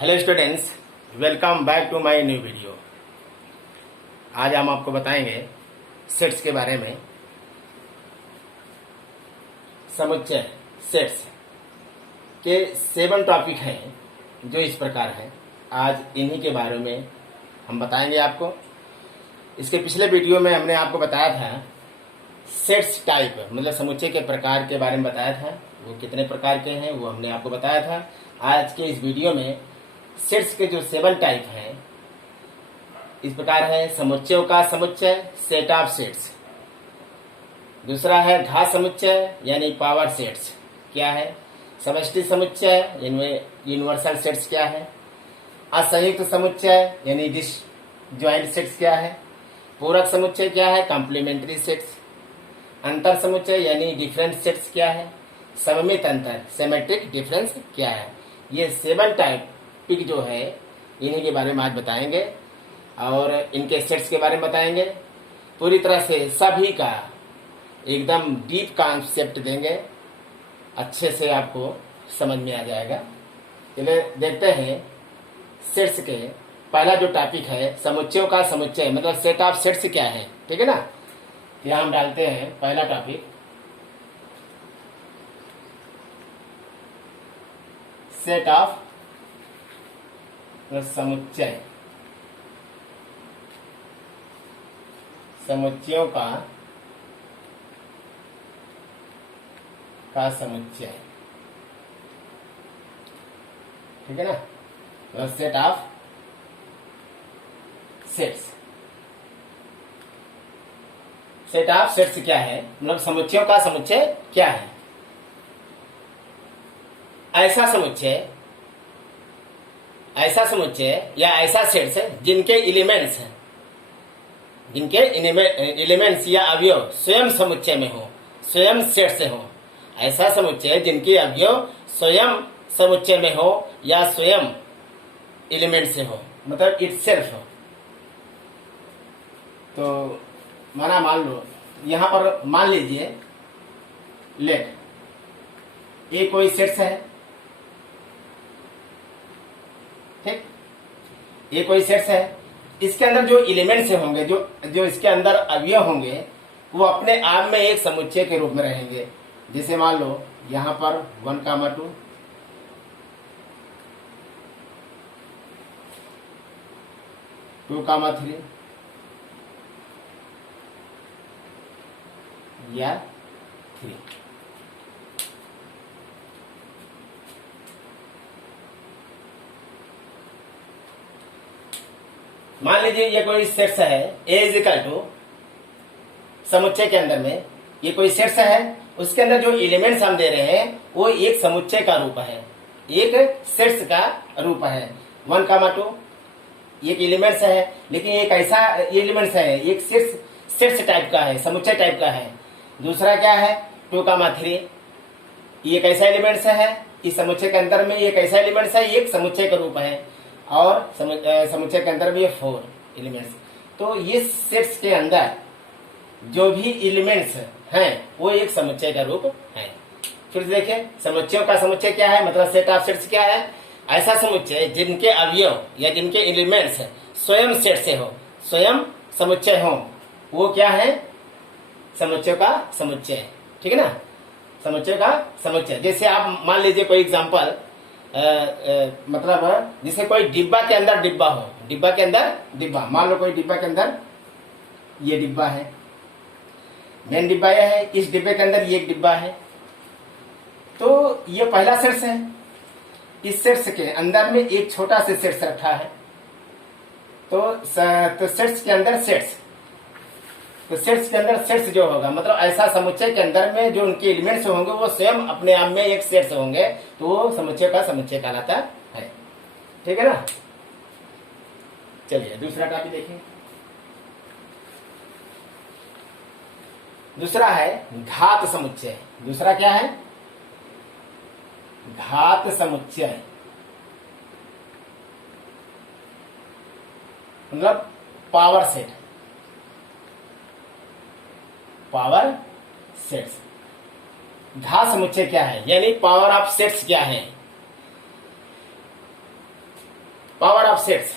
Hello students, welcome back to my new video. आज हम आपको बताएंगे सेट्स के बारे में। समुच्चय सेट्स के 7 टॉपिक हैं जो इस प्रकार हैं। आज इन्हीं के बारे में हम बताएंगे आपको। इसके पिछले वीडियो में हमने आपको बताया था सेट्स टाइप, मतलब समुच्चय के प्रकार के बारे में बताया था। वो कितने प्रकार के हैं वो हमने आपको बताया था। आज के इस वीडियो में सेट्स के जो 7 टाइप हैं इस प्रकार है। समुच्चयों का समुच्चय, सेट ऑफ सेट्स। दूसरा है घात समुच्चय यानी पावर सेट्स क्या है। समष्टि समुच्चय इनमें यूनिवर्सल सेट्स क्या है। असंयुक्त समुच्चय यानी डिसजॉइंट सेट्स क्या है। पूरक समुच्चय क्या है, कॉम्प्लीमेंट्री सेट्स। अंतर समुच्चय यानी डिफरेंट सेट्स क्या है। सममित अंतर सिमेट्रिक डिफरेंस क्या है। ये 7 टाइप जो है इन्हीं के बारे में आज बताएंगे और इनके सेट्स के बारे में बताएंगे। पूरी तरह से सभी का एकदम डीप कॉन्सेप्ट देंगे, अच्छे से आपको समझ में आ जाएगा। चलिए देखते हैं सेट्स के। पहला जो टॉपिक है समुच्चयों का समुच्चय, मतलब सेट ऑफ सेट्स क्या है, ठीक है ना। यहां हम डालते हैं पहला टॉपिक सेट ऑफ समुच्चय। समुच्चयों का समुच्चय, ठीक है ना। Set of sets. Set of sets क्या है, मतलब समुच्चयों का समुच्चय क्या है। ऐसा समुच्चय या ऐसा सेट्स जिनके एलिमेंट्स या अवयव स्वयं समुच्चय में हो, स्वयं सेट से हो। ऐसा समुच्चय जिनके अवयव स्वयं समुच्चय में हो या स्वयं एलिमेंट से हो, मतलब इटसेल्फ हो। तो मान लो यहां पर मान लीजिए लेट ये कोई सेट्स है, ठीक। ये कोई सेट्स है, इसके अंदर जो एलिमेंट्स होंगे, जो इसके अंदर अवयव होंगे वो अपने आप में एक समुच्चय के रूप में रहेंगे। जैसे मान लो यहां पर 1, 2, 2, 3 या 3। मान लीजिए ये कोई सेट्स है ए इज इक्वल टू, समुच्चय के अंदर में ये कोई सेट्स है, उसके अंदर जो एलिमेंट्स हम दे रहे हैं वो एक समुच्चय का रूप है, एक सेट्स का रूप है। 1, 2 एक एलिमेंट्स है, लेकिन एक ऐसा एलिमेंट्स है, एक सेट्स टाइप का है, समुच्चय टाइप का है। दूसरा क्या है 2, 3 एक ऐसा एलिमेंट्स है, इस समुच्चय के अंदर में एक ऐसा एलिमेंट्स है, एक समुच्चय का रूप है। और समुच्चय के अंदर भी 4 एलिमेंट्स। तो ये सेट्स के अंदर जो भी एलिमेंट्स हैं वो एक समुच्चय का रूप है। फिर देखिए समुच्चयों का समुच्चय क्या है, मतलब सेट ऑफ सेट्स क्या है। ऐसा समुच्चय जिनके अवयव या जिनके एलिमेंट्स स्वयं सेट से हो, स्वयं समुच्चय हो, वो क्या है, समुच्चय का समुच्चय, ठीक है ना। समुच्चय का समुच्चय। जैसे आप मान लीजिए कोई एग्जांपल, मतलब जैसे कोई डिब्बा के अंदर डिब्बा हो, डिब्बा के अंदर डिब्बा, मान लो कोई डिब्बा के अंदर ये डिब्बा है, मेन डिब्बा यह है, इस डिब्बे के अंदर ये एक डिब्बा है। तो ये पहला सेट्स है। इस सेट्स के अंदर में एक छोटा सा सेट्स रखा है। तो सेट्स के अंदर सेट्स, तो सेट्स के अंदर सेट्स जो होगा, मतलब ऐसा समुच्चय के अंदर में जो उनके एलिमेंट्स होंगे वो स्वयं अपने आप में एक सेट्स होंगे, तो वो समुच्चय का समुच्चय कहलाता है, ठीक है ना। चलिए दूसरा टॉपिक देखें। दूसरा है घात समुच्चय। दूसरा क्या है, घात समुच्चय, मतलब पावर सेट, पावर सेट्स। घात समुच्चय क्या है, यानी पावर ऑफ सेट्स क्या है। Power of sets.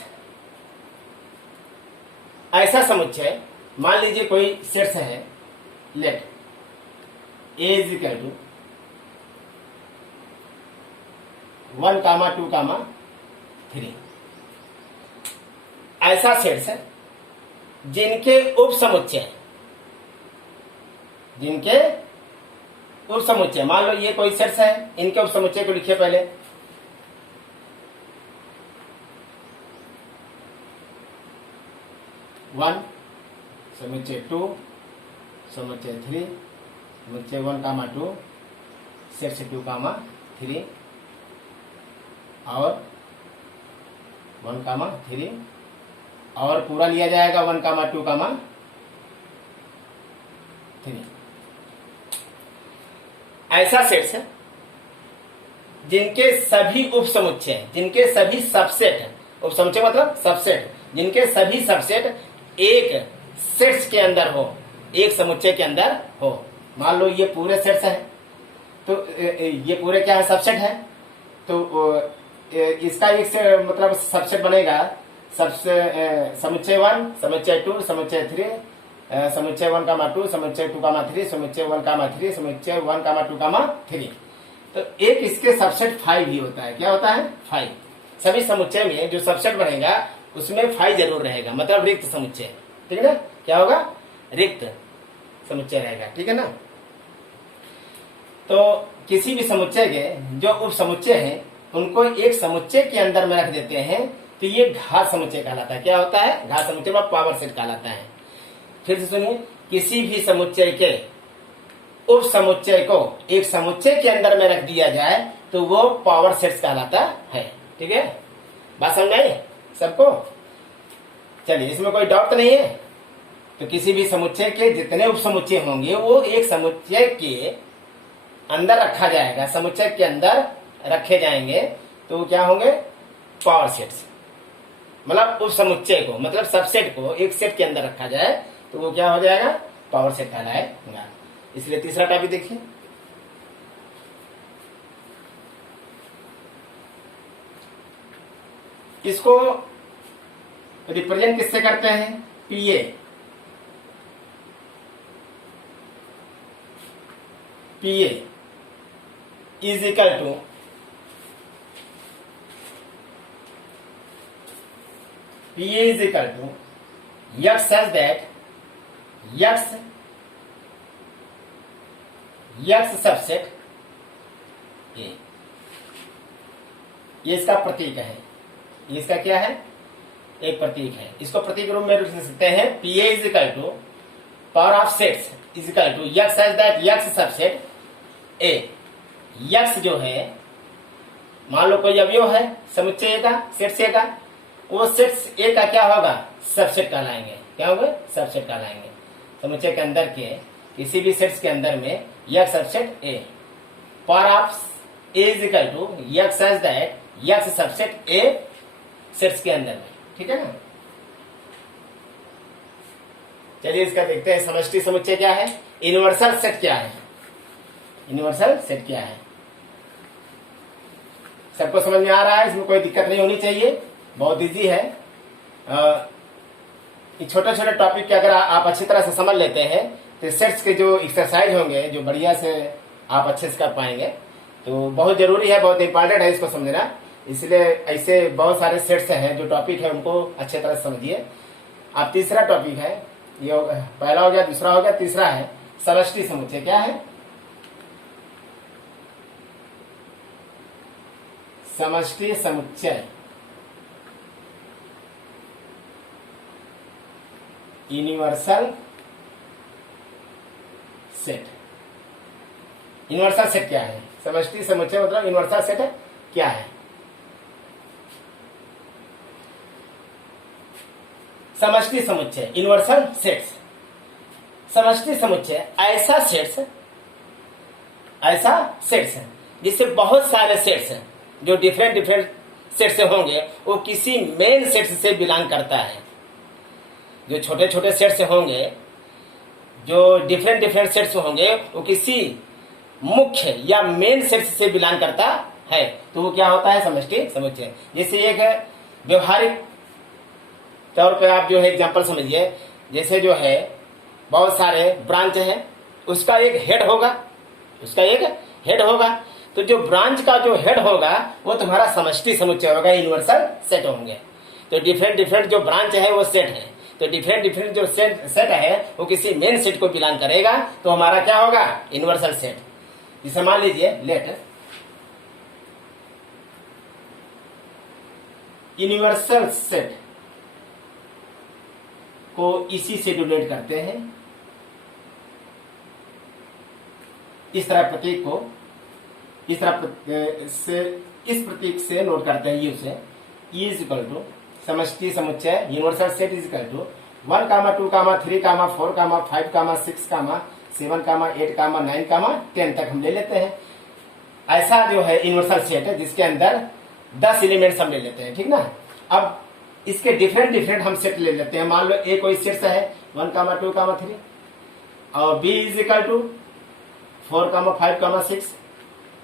ऐसा समुच्चय, मान लीजिए कोई सेट्स है, let A is equal to 1, 2, 3। ऐसा सेट्स है जिनके उप समुच्चय, मान लो ये कोई सेट्स है, इनके उप समुच्चय को लिखिए पहले। वन समुच्चय 2, समुच्चय 3, समुच्चय 1, 2, सेट्स 2, 3 और 1, 3 और पूरा लिया जाएगा 1, 2, 3। ऐसा सेट्स है जिनके सभी उप समुच्चय, जिनके सभी सबसेट, उप समुच्चय मतलब सबसेट, जिनके सभी सबसेट एक सेट्स के अंदर हो, एक समुच्चय के अंदर हो। मान लो ये पूरे सेट्स है, तो ये पूरे क्या है, सबसेट है। तो इसका एक से मतलब सबसेट बनेगा, समुच्चय 1, समुच्चय 2, समुच्चय 3, समुच्चय 1, 2, समुच्चय 2, 3, समुच्चय 1, 3, समुच्चय 1, 2, 3। तो एक इसके सबसेट 5 ही होता है। क्या होता है? 5। सभी समुच्चय में जो सबसेट बनेगा उसमें 5 जरूर रहेगा, मतलब रिक्त समुच्चय। ठीक है ना? क्या होगा? रिक्त समुच्चय रहेगा। ठीक है ना? तो किसी भी समुच्चय के जो उप समुच्चय हैं उनको एक समुच्चय के अंदर में रख देते हैं, तो ये घात समुच्चय कहलाता है। क्या होता है? घात समुच्चय में पावर सेट कहलाता है। फिर से सुनिए, किसी भी समुच्चय के उप समुच्चय को एक समुच्चय के अंदर में रख दिया जाए तो वो पावर सेट्स कहलाता है। ठीक है? बात समझ आई सबको? चलिए, इसमें कोई डाउट तो नहीं है। तो किसी भी समुच्चय के जितने उप समुच्चय होंगे वो एक समुच्चय के अंदर रखा जाएगा, समुच्चय के अंदर रखे जाएंगे, तो क्या होंगे? Power sets. मतलब उप समुच्चय को, मतलब सबसेट को एक सेट के अंदर रखा जाए तो वो क्या हो जाएगा? पावर सेट कहलाएगा। इसलिए तीसरा टॉपिक देखिए, इसको रिप्रेजेंट किससे करते हैं? PA. PA is equal to PA is equal to X such that X subset A। ये इसका प्रतीक है। ये इसका क्या है? एक प्रतीक है। इसको प्रतीक रूप में लिख सकते हैं। PA is equal to power of sets is equal to X such that X subset A। X जो है, मान लो कोई अवयव है समुच्चय का, सेट से का, वो सेट्स ए का क्या होगा? सबसेट कहलाएंगे। क्या होगा? सबसेट कहलाएंगे। समुच्चय के अंदर के किसी भी सेट्स के अंदर में यह subset A, power of A is equal to X such that X subset A sets के अंदर में। ठीक है ना? चलिए इसका देखते हैं। समष्टि समुच्चय क्या है? यूनिवर्सल सेट क्या है? यूनिवर्सल सेट क्या है? सबको समझ में आ रहा है? इसमें कोई दिक्कत नहीं होनी चाहिए, बहुत इजी है। छोटे छोटे टॉपिक के अगर आप अच्छी तरह से समझ लेते हैं तो सेट्स के जो एक्सरसाइज होंगे जो बढ़िया से आप अच्छे से कर पाएंगे। तो बहुत जरूरी है, बहुत इंपॉर्टेंट है इसको समझना। इसलिए ऐसे बहुत सारे सेट्स हैं जो टॉपिक है उनको अच्छे तरह से समझिए। अब तीसरा टॉपिक है, ये पहला हो गया, दूसरा हो गया, तीसरा है समष्टि समुच्चय। क्या है? समष्टि समुच्चय यूनिवर्सल सेट। यूनिवर्सल सेट क्या है? समष्टि समुच्चय मतलब यूनिवर्सल सेट क्या है? समष्टि समुच्चय यूनिवर्सल सेट्स। समष्टि समुच्चय ऐसा सेट्स है जिससे बहुत सारे सेट्स हैं जो डिफरेंट सेट से होंगे, वो किसी मेन सेट से बिलोंग करता है। जो छोटे छोटे सेट से होंगे, जो डिफरेंट सेट्स होंगे, वो किसी मुख्य या मेन सेट से बिलोंग करता है, तो वो क्या होता है? समष्टि समुच्चय। जैसे एक व्यवहारिक तौर पे आप जो है एग्जांपल समझिए, जैसे जो है बहुत सारे ब्रांच हैं, उसका एक हेड होगा, उसका एक हेड होगा। तो जो ब्रांच का जो हेड होगा वो तुम्हारा समष्टि समुच्चय होगा, यूनिवर्सल सेट होंगे। तो डिफरेंट डिफरेंट जो ब्रांच है वो सेट है, तो डिफरेंट डिफरेंट जो सेट है वो किसी मेन सेट को बिलोंग करेगा, तो हमारा क्या होगा, यूनिवर्सल सेट। जिसे मान लीजिए लेट यूनिवर्सल सेट को इसी से डिनोट करते हैं, इस तरह प्रतीक को इस तरह से इस प्रतीक से नोट करते हैं, यू से ई इज इक्वल टू समष्टि समुच्चय universal set is equal to 1, 2, 3, 4, 5, 6, 7, 8, 9, 10 तक हम ले लेते हैं। ऐसा जो है यूनिवर्सल सेट है जिसके अंदर 10 एलिमेंट्स हम ले लेते हैं, ठीक ना। अब इसके डिफरेंट डिफरेंट हम सेट ले लेते हैं। मान लो ए कोई शीर्ष है 1, 2, 3 और B is equal to 4, 5, 6,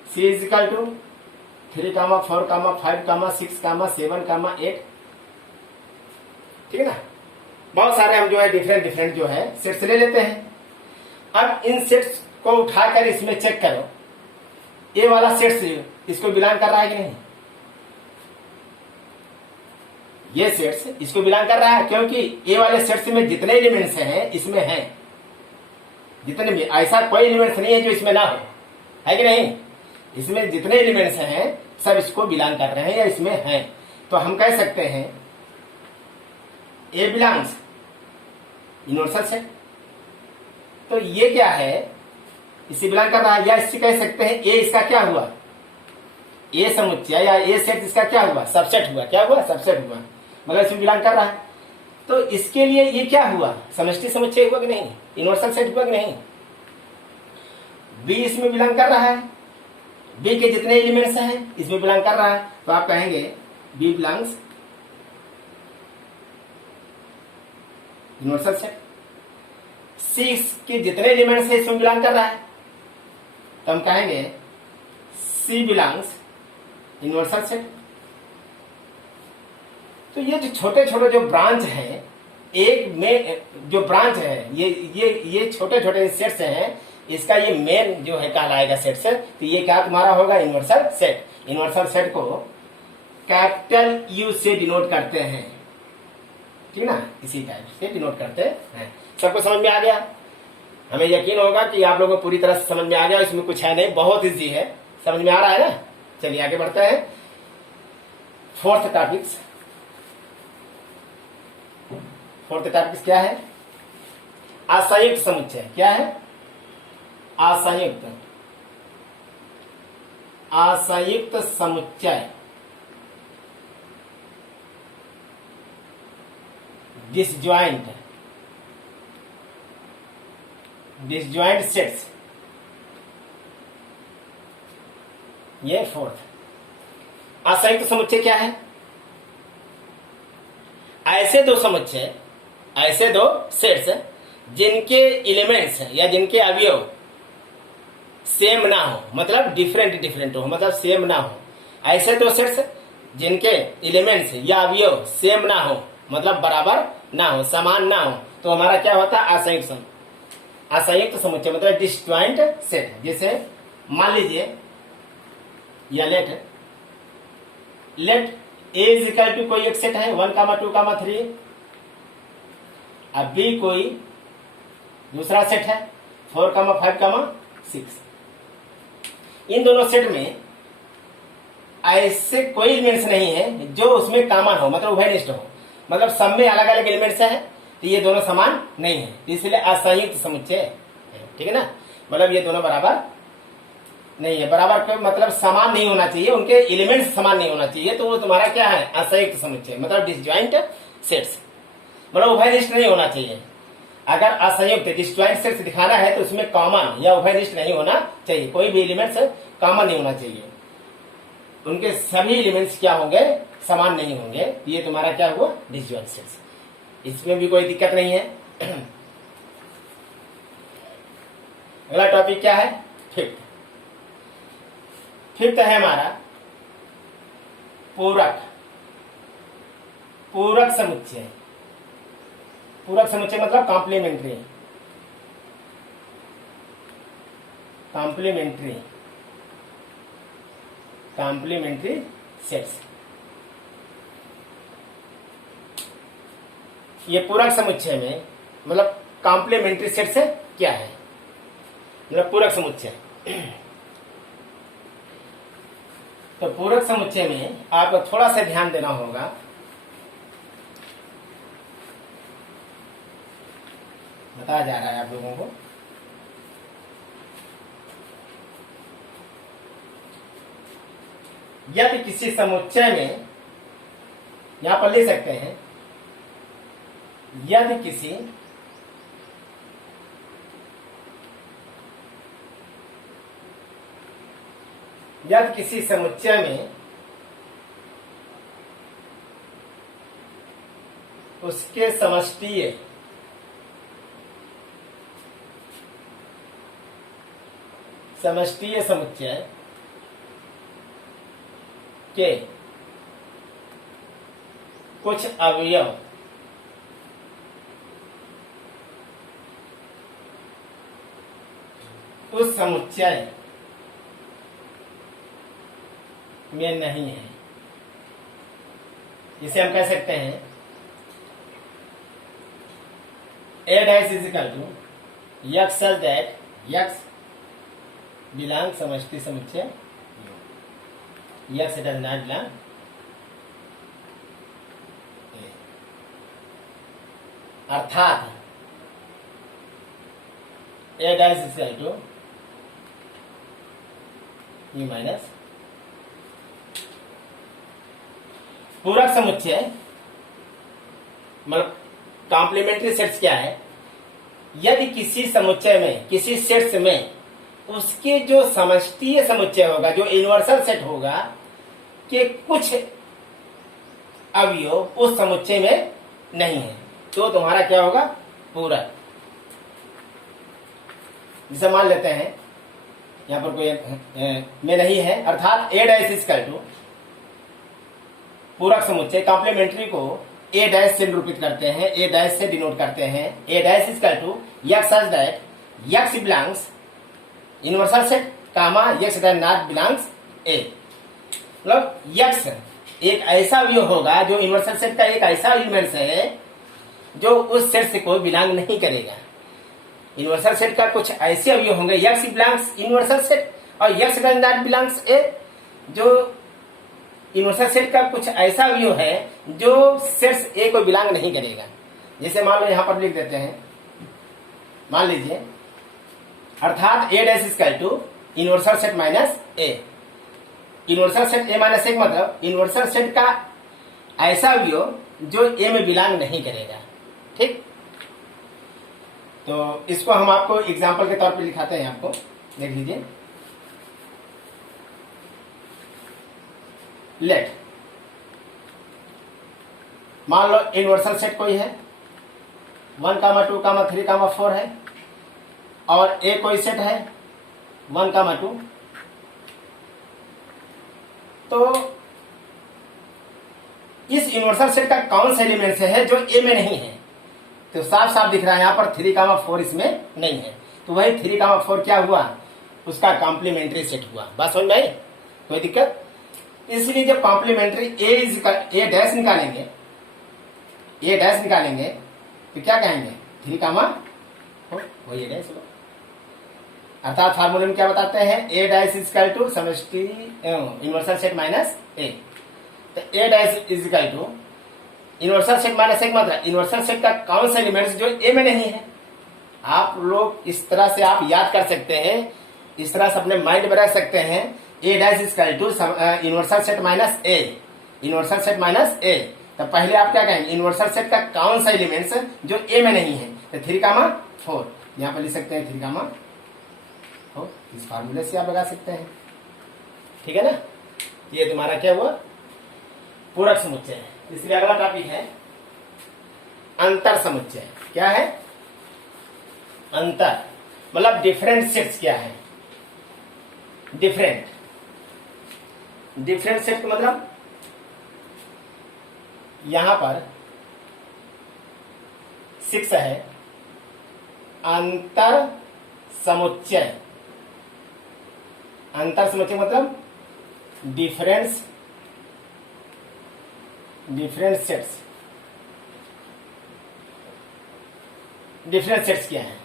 C is equal to 3, 4, 5, 6, 7, 8, ठीक है ना। बहुत सारे हम जो है डिफरेंट डिफरेंट जो है सेट्स ले लेते हैं। अब इन सेट्स को उठाकर इसमें चेक करो, ए वाला सेट्स इसको बिलोंग कर रहा है कि नहीं। ये सेट्स इसको बिलोंग कर रहा है, क्योंकि ए वाले सेट्स में जितने एलिमेंट्स हैं इसमें हैं, जितने भी, ऐसा कोई एलिमेंट्स नहीं है जो इसमें ना हो, है कि नहीं। इसमें जितने एलिमेंट्स हैं सब इसको बिलोंग कर रहे हैं या इसमें हैं। तो हम कह सकते हैं ए बिलोंग्स यूनिवर्सल सेट। तो ये क्या है, इसे बिलोंग कर रहा है, या इससे कह सकते हैं ए इसका क्या हुआ, ए समुच्चय या ए सेट इसका क्या हुआ, सबसेट हुआ। क्या हुआ, सबसेट हुआ, मगर इसमें बिलोंग कर रहा है। तो इसके लिए ये क्या हुआ, समष्टि समुच्चय हुआ कि नहीं, यूनिवर्सल सेट हुआ कि नहीं। बी इसमें बिलोंग कर रहा है, बी के जितने एलिमेंट्स हैं इसमें बिलोंग कर रहा है, तो आप कहेंगे बी बिलोंग्स यूनिवर्सल सेट। सी के जितने एलिमेंट्स हैं इसमें बिलोंग कर रहा है, तो हम कहेंगे सी बिलोंग्स यूनिवर्सल सेट। तो ये जो छोटे छोटे जो ब्रांच हैं, एक में जो ब्रांच है ये छोटे छोटे सेट्स हैं, इसका ये मेन जो है कहलाएगा सेट से। तो ये क्या तुम्हारा होगा, यूनिवर्सल सेट। यूनिवर्सल सेट को कैपिटल यू से डिनोट करते हैं, ठीक ना, इसी टाइप से डिनोट करते हैं। सबको समझ में आ गया। हमें यकीन होगा कि आप लोगों को पूरी तरह से समझ में आ गया, इसमें कुछ है नहीं, बहुत इजी है, समझ में आ रहा है ना। चलिए आगे बढ़ते हैं। फोर्थ टॉपिक्स क्या है, असंयुक्त समुच्चय। क्या है, असंयुक्त समुच्चय, डिसजॉइंट सेट्स, ये फोर्थ। असंयुक्त समुच्चय क्या है, ऐसे दो समुच्चय, ऐसे दो सेट्स जिनके एलिमेंट्स या जिनके अवयव सेम ना हो, मतलब डिफरेंट हो, मतलब सेम ना हो। ऐसे दो सेट्स जिनके एलिमेंट्स या अवयव सेम ना हो, मतलब बराबर ना हो, समान ना हो, तो हमारा क्या होता है, असंयुक्त समुच्चय, मतलब डिसजॉइंट सेट। जैसे मान लीजिए या let A is equal to कोई एक सेट है 1, 2, 3, अब बी कोई दूसरा सेट है 4, 5, 6। इन दोनों सेट में ऐसे कोई एलिमेंट्स नहीं है जो उसमें कॉमन हो, मतलब उभयनिष्ठ हो, मतलब सब में अलग अलग एलिमेंट्स हैं, तो ये दोनों समान नहीं है, इसलिए असंयुक्त समुच्चय है, ठीक है ना। मतलब ये दोनों बराबर नहीं है, बराबर का मतलब समान नहीं होना चाहिए, उनके एलिमेंट्स समान नहीं होना चाहिए, तो वो तुम्हारा क्या है, असंयुक्त समुच्चय, मतलब डिसजॉइंट सेट्स, मतलब उभयनिष्ठ नहीं होना चाहिए। अगर असंयुक्त डिसजॉइंट सेट्स दिखाना है तो उसमें कॉमन या उभयनिष्ठ नहीं होना चाहिए, कोई भी एलिमेंट्स कॉमन नहीं होना चाहिए, उनके सभी एलिमेंट्स क्या होंगे, समान नहीं होंगे, ये तुम्हारा क्या हुआ, डिसजॉइंट सेट्स। इसमें भी कोई दिक्कत नहीं है। अगला टॉपिक क्या है, फिफ्थ है हमारा पूरक पूरक समुच्चय। पूरक समुच्चय मतलब कॉम्प्लीमेंट्री। Complementary complementary sets. ये पूरक समुच्चय में मतलब कॉम्प्लीमेंट्री सेट से क्या है, मतलब पूरक समुच्चय। तो पूरक समुच्चय में आपको थोड़ा सा ध्यान देना होगा। बताया जा रहा है आप लोगों को। यदि किसी समुच्चय में, यहां पर ले सकते हैं, यदि किसी समुच्चय में उसके समष्टीय समुच्चय के कुछ अवयव उस समुच्चय में नहीं है, जिसे हम कह सकते हैं A dash is equal to x such that x belongs समष्टि समुच्चय x does not belong A। अर्थात A dash is equal to U minus. पूरक समुच्चय मतलब कॉम्प्लीमेंट्री सेट्स क्या है, यदि किसी समुच्चय में, किसी सेट्स में उसके जो समष्टीय समुच्चय होगा, जो यूनिवर्सल सेट होगा, के कुछ अवयव उस समुच्चय में नहीं है, तो तुम्हारा क्या होगा, पूरक। जैसे मान लेते हैं यहां पर कोई में नहीं है, अर्थात A dash is equal to, पूरक समुच्चय कॉम्प्लीमेंट्री को A डैश से निरूपित करते हैं, A डैश से डिनोट करते हैं। A dash is equal to x such that x belongs universal set comma x dash not belongs A। मतलब x एक ऐसा अवयव होगा जो यूनिवर्सल सेट का एक ऐसा एलिमेंट है जो उस सेट से कोई बिलोंग नहीं करेगा। यूनिवर्सल सेट का कुछ ऐसे अवयव होंगे, x बिलोंग्स यूनिवर्सल सेट और x dash not belongs A, जो यूनिवर्सल सेट का कुछ ऐसा अवयव है जो सेट ए को बिलोंग नहीं करेगा। जैसे मान लो यहां पर लिख देते हैं, मान लीजिए अर्थात A dash is equal to universal set minus A। Universal set A minus 1 मतलब यूनिवर्सल सेट का ऐसा अवयव जो A में बिलोंग नहीं करेगा। ठीक, तो इसको हम आपको एग्जाम्पल के तौर पे लिखाते हैं, आपको देख लीजिए। लेट मान लो यूनिवर्सल सेट कोई है 1, 2, 3, 4 है, और A कोई सेट है 1, 2। तो इस यूनिवर्सल सेट का कौन सा एलिमेंट है जो A में नहीं है, तो साफ साफ दिख रहा है यहाँ पर 3, 4 इसमें नहीं है, तो वही 3, 4 क्या हुआ, उसका कॉम्प्लीमेंट्री सेट हुआ। बात समझ में आई, कोई दिक्कत? इसलिए जब कॉम्प्लीमेंट्री A डैश निकालेंगे, A डैश निकालेंगे तो क्या कहेंगे, 3, वही A डैश होगा। अर्थात फार्मूले में क्या बताते हैं, A dash is equal to समष्टि यूनिवर्सल सेट माइनस A। तो A dash is equal to universal set minus 1 मतलब यूनिवर्सल सेट का कौन सा एलिमेंट जो A में नहीं है। आप लोग इस तरह से आप याद कर सकते हैं, इस तरह से अपने माइंड में रख सकते हैं। A dash is equal to universal set minus A, universal set minus A। तो पहले आप क्या कहेंगे, यूनिवर्सल सेट का कौन सा एलिमेंट्स जो A में नहीं है, तो 3, 4 यहां पर लिख सकते हैं, 3, 4। इस फार्मूले से आप लगा सकते हैं, ठीक है ना। ये तुम्हारा क्या हुआ, पूरक समुच्चय है। इसलिए अगला टॉपिक है अंतर समुच्चय। क्या है, अंतर मतलब डिफरेंट सेट्स क्या है, डिफरेंट सेट का मतलब यहां पर 6 है अंतर समुच्चय। अंतर समुच्चय मतलब डिफरेंट सेट्स। डिफरेंट सेट्स क्या है?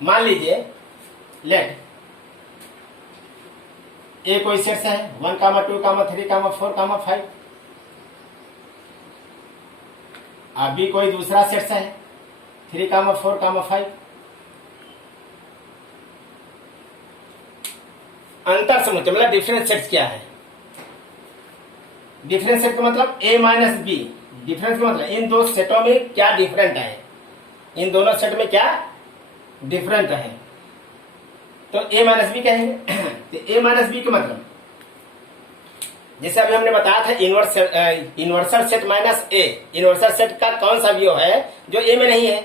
मान लीजिए लेट ए कोई सेट्स है 1, 2, 3, 4, 5। अब भी कोई दूसरा सेट्स है 3, 4, 5। अंतर समुच्चय मतलब डिफरेंट सेट्स क्या है? डिफरेंट सेट का मतलब ए माइनस बी। डिफरेंस का मतलब इन दो सेटों में क्या डिफरेंट है, इन दोनों सेट में क्या डिफरेंट है, तो ए माइनस बी कहेंगे। तो ए माइनस बी का मतलब जैसे अभी हमने बताया था इनवर्सल सेट माइनस ए। इनवर्सल सेट का कौन सा अवयव है जो ए में नहीं है?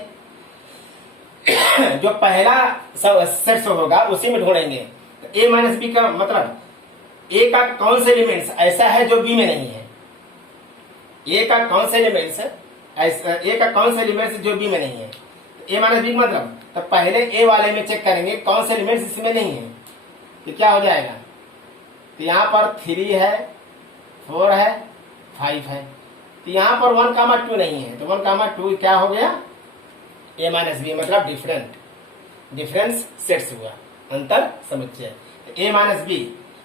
जो पहला सेट होगा उसी में ढूंढेंगे। तो ए माइनस बी का मतलब ए का कौन से एलिमेंट्स ऐसा है जो बी में नहीं है? ए का कौन से एलिमेंट्स ए का कौन से एलिमेंट्स जो बी में नहीं है? तो ए माइनस बी मतलब तो पहले ए वाले में चेक करेंगे कौन से एलिमेंट्स इसमें नहीं है। तो क्या हो जाएगा? तो यहाँ पर 3 है, 4 है, 5 है। तो यहाँ पर 1, 2 नहीं है। तो 1, 2 क्या हो गया? ए माइनस बी मतलब डिफरेंस सेट्स हुआ, अंतर समुच्चय। ए माइनस बी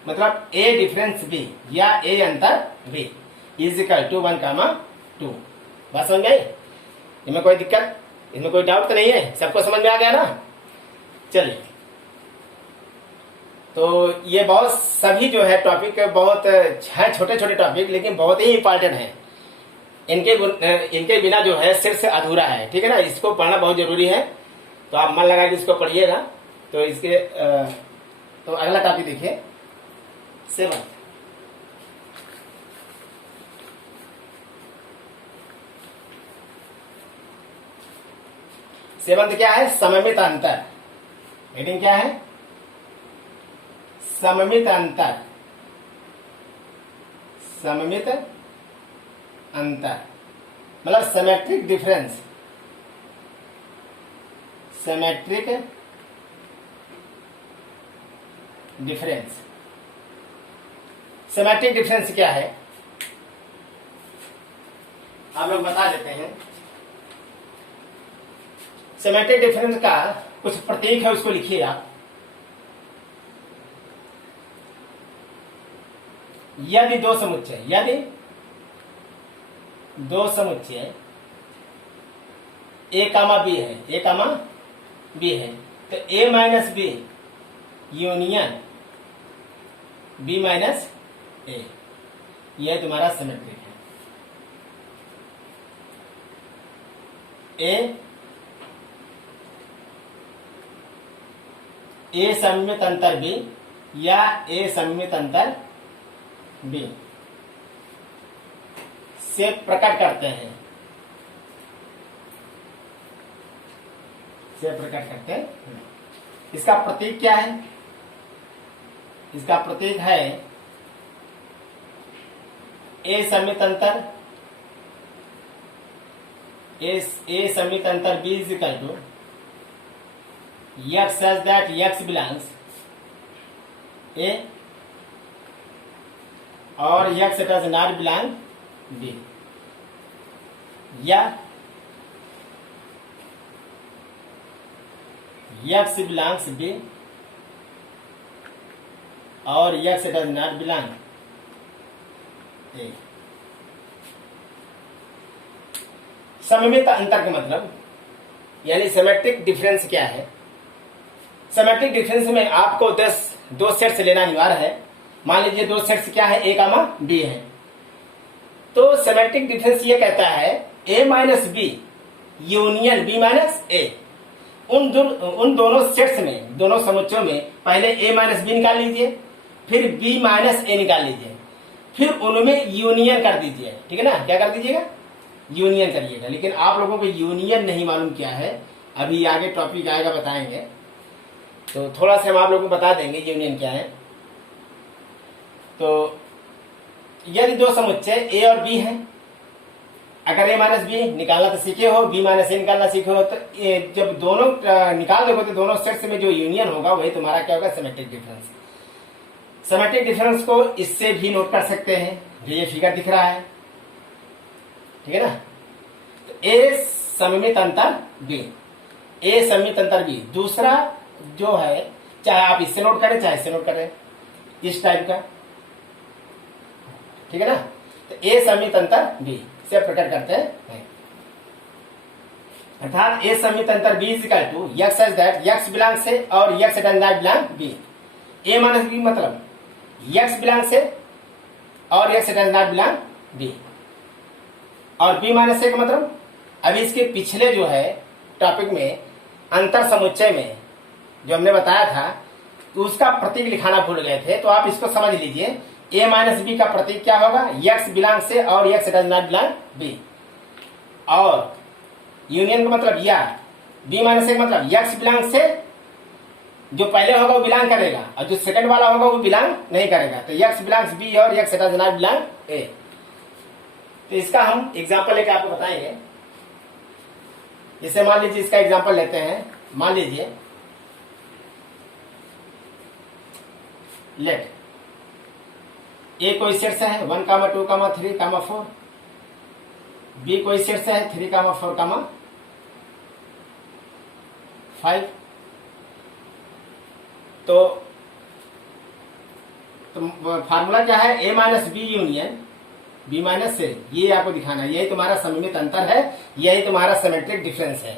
मतलब ए डिफरेंस बी या ए अंतर बी इज इक्वल टू 1, 2। बात समझ गई? इसमें कोई दिक्कत, इसमें कोई डाउट तो नहीं है? सबको समझ में आ गया ना? चलिए, तो ये बहुत सभी जो है टॉपिक बहुत है, छोटे छोटे टॉपिक लेकिन बहुत ही इंपॉर्टेंट है। इनके बिना जो है सिर्फ अधूरा है। ठीक है ना? इसको पढ़ना बहुत जरूरी है, तो आप मन लगा के इसको पढ़िएगा। तो इसके तो अगला टॉपिक देखिए 7। सेवंथ क्या है? सममित अंतर। हेडिंग क्या है? सममित अंतर। सममित अंतर मतलब symmetric difference. Symmetric difference. Symmetric difference क्या है आप लोग बता देते हैं। सिमेट्रिक डिफरेंस का कुछ प्रतीक है, उसको लिखिए आप। यदि दो समुच्चय ए कामा बी है, ए कामा बी है, तो A minus B union B minus A, यह तुम्हारा सिमेट्रिक है। ए सममित अंतर बी या ए सममित अंतर बी से प्रकट करते हैं, इसका प्रतीक क्या है? इसका प्रतीक है ए सममित अंतर ए सममित अंतर B is equal to x such that x belongs A और x does not belong B, या x belongs B और x does not belong A। सममित अंतर का मतलब यानी सिमेट्रिक डिफरेंस क्या है? सिमेट्रिक डिफरेंस में आपको दो सेट्स लेना अनिवार्य है। मान लीजिए दो सेट्स क्या है? ए कामा बी है। तो सिमेट्रिक डिफरेंस ये कहता है A minus B union B minus A. उन दोनों सेट्स में, दोनों समुच्चयों में पहले ए माइनस बी निकाल लीजिए, फिर बी माइनस ए निकाल लीजिए, फिर उनमें यूनियन कर दीजिए। ठीक है ना? क्या कर दीजिएगा? यूनियन करिएगा। लेकिन आप लोगों को यूनियन नहीं मालूम क्या है, अभी आगे टॉपिक आएगा बताएंगे, तो थोड़ा सा हम आप लोगों को बता देंगे यूनियन क्या है। तो यदि दो समुच्चय ए और बी हैं, अगर ए माइनस बी निकालना तो सीखे हो, बी माइनस ए निकालना सीखे हो, तो जब दोनों निकाल दोगे तो दोनों सेट्स में जो यूनियन होगा वही तुम्हारा क्या होगा, सिमेट्रिक डिफरेंस। सिमेट्रिक डिफरेंस को इससे भी नोट कर सकते हैं, जो ये फिगर दिख रहा है, ठीक है ना। तो ए सममित अंतर बी, ए सममित अंतर बी। दूसरा जो है, चाहे आप इससे नोट करें चाहे इससे नोट करें, इस टाइप का, ठीक है ना। तो ए सममित अंतर बी से प्रकट करते हैं, अर्थात ए सममित अंतर B is equal to X such that X belong से और X does not belong B. A minus B मतलब एक्स बिलोंग से और X does not belong B, और बी माइनस ए का मतलब, अभी इसके पिछले जो है टॉपिक में अंतर समुच्चय में जो हमने बताया था, तो उसका प्रतीक लिखाना भूल गए थे, तो आप इसको समझ लीजिए। ए माइनस बी का प्रतीक क्या होगा, एक्स बिलोंग से और X does not belong B, और यूनियन का मतलब या बी माइनस ए का मतलब एक्स बिलोंग से, जो पहले होगा वो बिलोंग करेगा और जो सेकंड वाला होगा वो बिलोंग नहीं करेगा, तो एक्स बिलोंग्स बी और एक्स डज नॉट बिलोंग ए। तो इसका हम एग्जाम्पल लेके आपको बताएंगे। जैसे मान लीजिए इसका एग्जाम्पल लेते हैं, मान लीजिए लेट ए कोई शीर्ष है 1, 2, 3, 4, बी कोई शीर्ष है 3, 4, 5। तो फार्मूला क्या है, A minus B union B minus A, ये आपको दिखाना है, यही तुम्हारा सममित अंतर है, यही तुम्हारा सिमेट्रिक डिफरेंस है,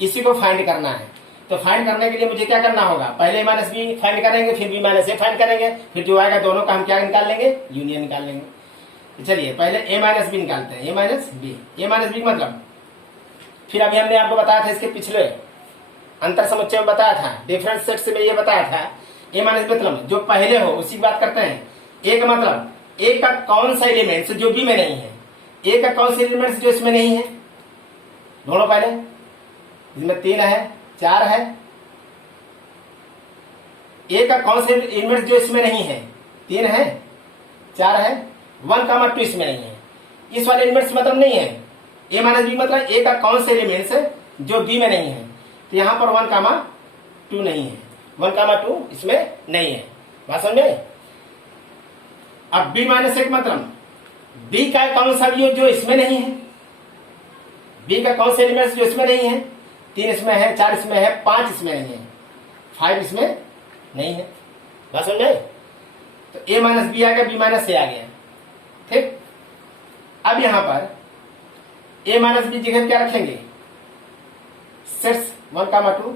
इसी को फाइंड करना है। तो फाइंड करने के लिए मुझे क्या करना होगा, पहले ए माइनस बी फाइंड करेंगे, फिर बी माइनस ए फाइंड करेंगे, फिर जो आएगा दोनों का हम क्या निकाल लेंगे, यूनियन निकाल लेंगे। तो चलिए पहले ए माइनस बी निकालते हैं, ए minus B. A minus B मतलब, फिर अभी हमने आपको बताया था इसके पिछले अंतर समुच्चय में बताया था, डिफरेंस सेट्स में ये बताया था, ए माइनस बी मतलब जो पहले हो उसी की बात करते हैं। ए का मतलब ए का कौन सा एलिमेंट जो बी में नहीं है, ए का कौन सा एलिमेंट जो इसमें नहीं है, ढूंढो पहले। इसमें 3 है 4 है, ए का कौन से एलिमेंट जो इसमें नहीं है, 3 है 4 है, 1, 2 इसमें नहीं है, इस वाले एलिमेंट्स मतलब नहीं है। ए माइनस बी मतलब ए का कौन से एलिमेंट्स जो बी में नहीं है, तो यहां पर 1, 2 नहीं है, 1, 2 इसमें नहीं है, बात समझ में। अब बी माइनस ए मतलब बी का कौन सा भी जो इसमें नहीं है, बी का कौन से एलिमेंट्स जो इसमें नहीं है, 3 इसमें है, 4 इसमें है, 5 इसमें नहीं है, 5 इसमें नहीं है, बात समझ में। तो ए माइनस बी आ गया, बी माइनस ए आ गया, ठीक। अब यहां पर ए माइनस बी जगह क्या रखेंगे, सेट्स 1, 2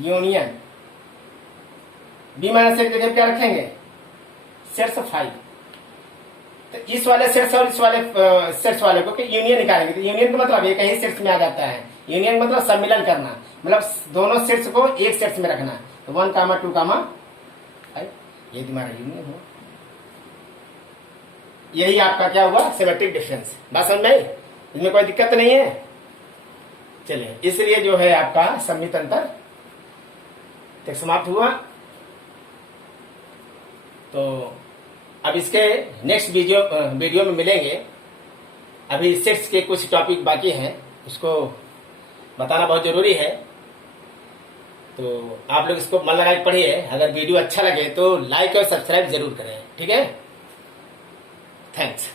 यूनियन, बी माइनस ए की जगह क्या रखेंगे, सेट्स 5। तो इस वाले सेट्स और इस वाले सेट्स वाले को यूनियन निकालेंगे, तो यूनियन का मतलब एक ही सेट्स में आ जाता है, यूनियन मतलब सम्मिलन करना, मतलब दोनों सेट्स को एक सेट्स में रखना। तो 1, 2, 5, ये तुम्हारा यूनियन हो, यही आपका क्या हुआ, सिमेट्रिक डिफरेंस। बात समझ में, इसमें कोई दिक्कत नहीं है। चलिए, इसलिए जो है आपका सममित अंतर तक समाप्त हुआ। तो अब इसके नेक्स्ट वीडियो में मिलेंगे। अभी सेट्स के कुछ टॉपिक बाकी हैं, उसको बताना बहुत जरूरी है, तो आप लोग इसको मन लगा के पढ़िए। अगर वीडियो अच्छा लगे तो लाइक और सब्सक्राइब जरूर करें, ठीक है। थैंक्स।